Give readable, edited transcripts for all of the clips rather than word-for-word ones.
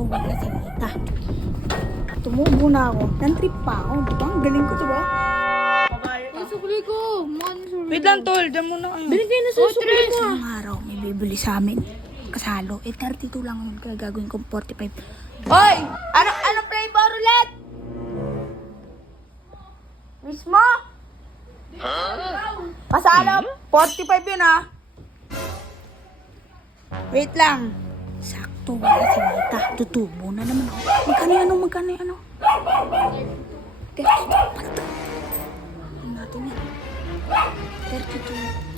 sakto wala si Nita. Tumubo na ako. Nan-trip pa ako. Diba? Ang galing ko, diba? Ang sukli ko. Wait lang, tol. Diyan muna kayo. Binigay na sa sukli mo. Isang araw, may bibili sa amin. Kasalo. 32 lang yun. Kaya gagawin ko 45. Hoy! Ano flavor ulit? Mismo? Kasalo. 45 yun, ha? Wait lang. Sakto wala si Nita. Tutubo na naman ako. Magkano yan? Magkano yan? 32. Palto. Ano natin yan? 32.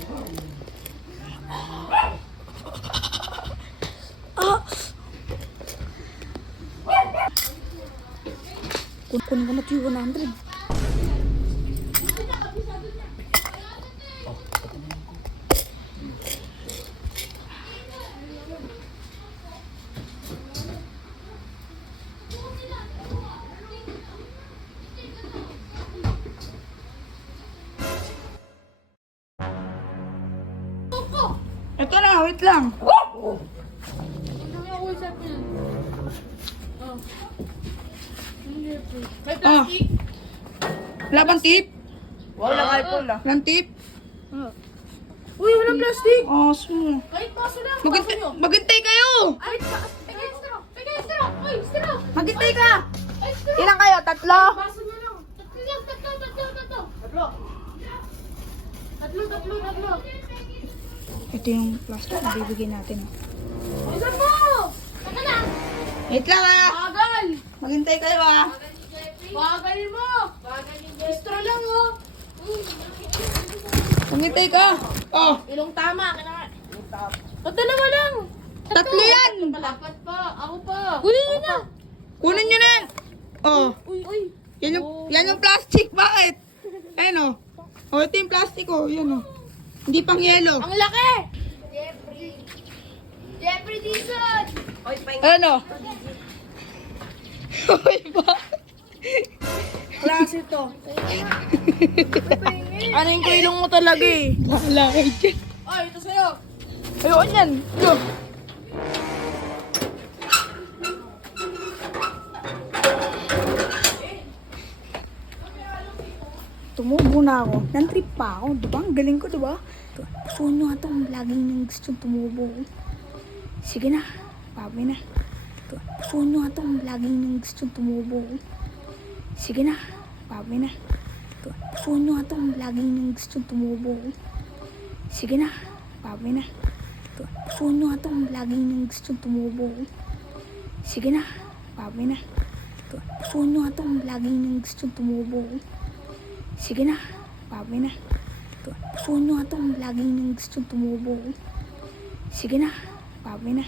Kunin ko na ito yung 100. Ito na, wait lang. May plastic? Wala bang tip? Wala nga iPhone ah. Walang tip? Uy, walang plastic. Aso. Kahit paso lang. Maghintay kayo! Ay, pigay straw. Pigay straw. Ay, straw. Maghintay ka! Ay, straw. Ilan kayo? Tatlo? Paso na lang. Tatlo. Ito yung plastic na bibigyan natin. Isan mo! Saka na. Wait lang ha! Bagal. Maghintay kayo ha! Bagal mo. Straw lang oh. Maghintay ka! Oh! Ilong tama. Dalawa lang. Tatlo yan! Apat pa. Ako pa. Kunin nyo na. Kunin nyo na yan! Oh! Uy. Yan yung plastic! Bakit? Ayan oh! Oh, ito yung plastic oh! Yan oh! Hindi pang yelo! Ang laki. Jeffrey Dizon. Ano? Uy, ba? Klase to. Ano yung kailong mo talaga eh? Bahala kayo dyan. Ay, ito sa'yo. Ayun yan! Yo! Tumubo na ako. Nan-trip pa ako. Diba? Ang galing ko, diba? Pusuan nyo nga ito. Laging nang gusto tumubo. Sige na. Baboy na. Pusuan nyo nga ito. Laging nang gusto tumubo. Sige na. Baboy na. Pusuan nyo nga ito. Laging nang gusto tumubo. Sige na. Baboy na. Pusuan nyo nga ito. Laging nang gusto tumubo. Sige na. Baboy na. Pusuan nyo nga ito. Laging nang gusto tumubo. Sige na, baboy na. Pusuan nyo nga ito. Laging nang gusto tumubo. Sige na, baboy na.